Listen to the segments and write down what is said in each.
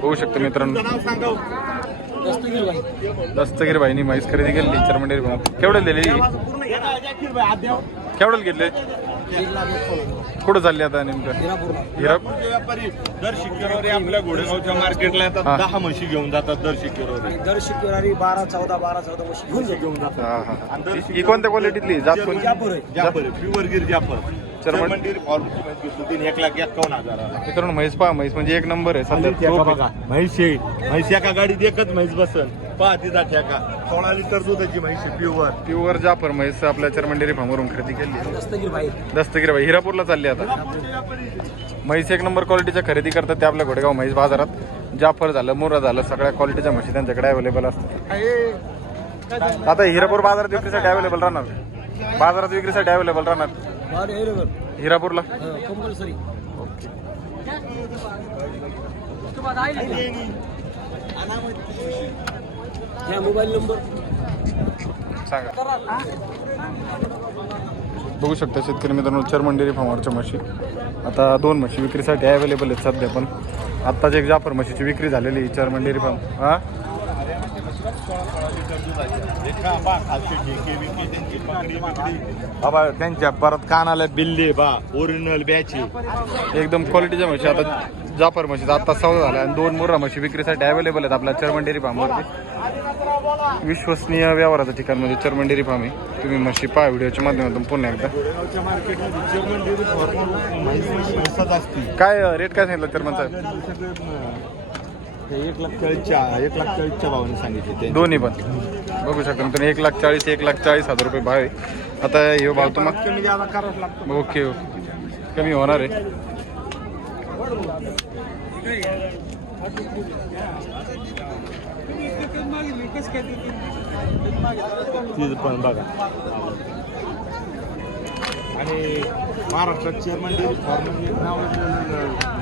होऊ शकतं मित्रांनो. दस्तगीर भाईनी म्हैस खरेदी केली चरमंडी केवढं दिली केवढं घेतले? कुठं चालली आता नेमकं? हिरा व्यापारी दर शुक्रवारी आपल्या घोडेगावच्या मार्केटला. येतात दहा म्हशी घेऊन जातात दर शुक्रवारी दर शुक्रवारी बारा चौदा बारा चौदा वर्ष घेऊन जातो. घेऊन जातात हा. कोणत्या क्वालिटीतली जात कोणती? जापूर आहे जाफर प्युअर गिर फॉर्मची म्हैस घेतली होती एक लाख एकावन्न हजाराला. मित्रांनो म्हैस पहा म्हैस म्हणजे एक नंबर आहे. सध्या ठेका बघा म्हैस आहे. म्हैस एका गाडीत एकच म्हैस बसन पहा तिचा ठेका. सोळा लिटर दुधाची म्हैस आहे प्युअर प्युअर जाफर म्हैस आपल्या चरमंडेरी फार्मवरून खरेदी केली दस्तगीर भाई दस्तगीर भाई हिरापूरला चालली आता. म्हैस एक नंबर क्वालिटीच्या खरेदी करतात ते आपल्या घोडेगाव म्हैस बाजारात. जाफर झालं मोरा झालं सगळ्या क्वालिटीच्या म्हशी त्यांच्याकडे अवेलेबल असतात. आता हिरापूर बाजारात विक्रीसाठी अवेलेबल राहणार. बाजारात विक्रीसाठी अवेलेबल राहणार. बार अवेलेबल हिरापूरला? कंपल्सरी या मोबाईल नंबर. सांगा. बघू शकता शेतकरी मित्रांनो चरमंडेरी फार्मवरच्या म्हशी. आता दोन म्हशी विक्रीसाठी अवेलेबल आहेत सध्या पण. आत्ताच एक जाफर म्हशीची विक्री झालेली आहे चरमंडेरी फार्म. हा? बाबा त्यांच्या परत कानाला बिल्ले बा ओरिजिनल बॅची एकदम क्वालिटीच्या म्हशी. आता जाफर म्हशीचा आत्ता सौदा झाला आणि दोन मुर्रा म्हशी विक्रीसाठी अवेलेबल आहेत आपल्या चरमंडेरी फार्मवरती विश्वसनीय व्यवहाराचं ठिकाण म्हणजे चरमंडेरी फार्म आहे. तुम्ही म्हशी पहा व्हिडिओच्या माध्यमातून पुन्हा एकदा. चर्मन डेअरी काय रेट काय सांगितलं चर्मनचा एक लाख चाळीसच्या एक लाख चाळीसच्या भावाने सांगितले ते. दोन्ही पण. बघू शकता मित्रांनो एक लाख चाळीस एक लाख चाळीस हजार रुपये भाव आहे. आता हे भाव तुम्हाला ओके ओके. कमी होणार आहे. पण बघा. आणि महाराष्ट्रात चेअरमन डेअरी फार्म एक नाव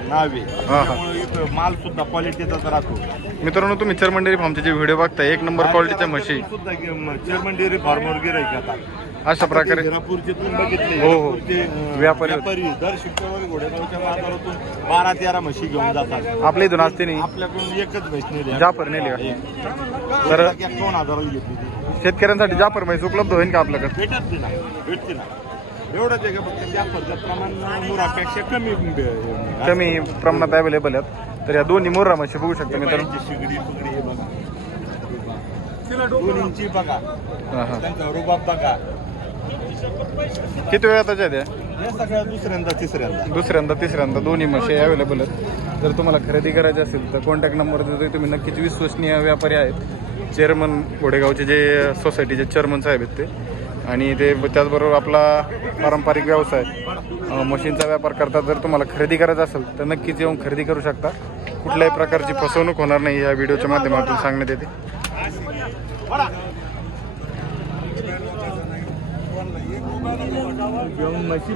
नाव आहे. त्यामुळे इथं माल सुद्धा क्वालिटीचाच राहतो. मित्रांनो तुम्ही चरमंडेरी फार्मचे जे व्हिडिओ बघताय एक नंबर क्वालिटीच्या म्हशी सुद्धा चेअरमन डेअरी फार्मवर गिरायक आता अशा प्रकारे हिरापूरचे तुम्ही बघितले. हो, हो. हिरापूरचे, व्यापारी होते. व्यापारी दर शुक्रवारी घोडेगावच्या बाजारातून बारा तेरा म्हशी घेऊन जातात. आपल्या इथून असते नाही आपल्याकडून एकच म्हैस नेली जाफर नेली का? तर- एक लाख एकावन्न हजाराला घेतली ती. शेतकऱ्यांसाठी जाफर म्हैस उपलब्ध होईल का आपल्याकडे? भेटत नाही ना. भेटते ना. एवढंच आहे का फक्त जाफरचं प्रमाण मुरापेक्षा कमी ब- कमी प्रमाणात अवेलेबल आहेत. तर या दोन्ही मुर्रा म्हशी बघू शकता मित्रांनो. बायांची शिगडी फुगडी हे बघा. दोन इंची बघा. हा, हा. त्यांचा रुबाब बघा. किती वेळ त्याच्या द्या हे दुसऱ्यांदा तिसऱ्यांदा. दुसऱ्यांदा तिसऱ्यांदा. दोन्ही म्हशी अवेलेबल आहेत. जर तुम्हाला खरेदी करायची असेल तर कॉन्टॅक्ट नंबर देतो तुम्ही. नक्कीच विश्वसनीय व्यापारी आहेत. चेअरमन घोडेगावचे जे सोसायटीचे चेअरमन साहेब आहेत ते. आणि ते त्याचबरोबर आपला पारंपरिक व्यवसाय मशीनचा व्यापार करतात जर तुम्हाला खरेदी करायचा असेल तर नक्कीच येऊन खरेदी करू शकता. कुठल्याही प्रकारची फसवणूक होणार नाही या व्हिडिओच्या माध्यमातून सांगण्यात येते. घेऊन म्हशी